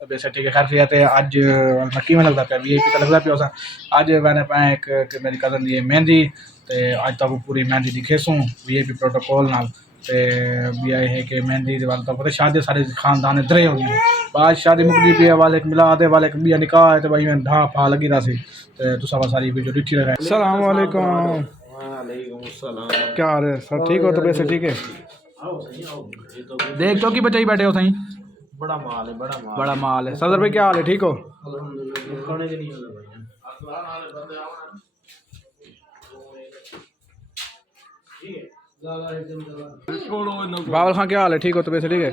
वैसे ठीक है खैरियत है। आज नक्की में लगता है VIP तो लगता पिया सा। आज मैंने पाया एक मेरी कज़न दी मेहंदी ते आज तक पूरी मेहंदी दिखे सूँ VIP प्रोटोकॉल नाल ते भी आए है कि मेहंदी दे वाल तो पता शादी सारे खानदान इधर ही होनी है। बाद शादी मुकदी पे वाले एक मिलाद वाले एक बिया निकाह है तो भाई मैं ढा फा लगी रहा सी ते तुसा सारी वीडियो डिठी रहा। अस्सलाम वालेकुम। वालेकुम अस्सलाम। क्या हाल है सब ठीक हो तो वैसे ठीक है। देख तो की बचाई बैठे हो सही बड़ा माल है बड़ा माल है। सदर भाई क्या हाल है ठीक हो। अल्हम्दुलिल्लाह खाने के नहीं वाला भाई बाबल खान क्या हाल है ठीक हो तो वैसे ठीक है।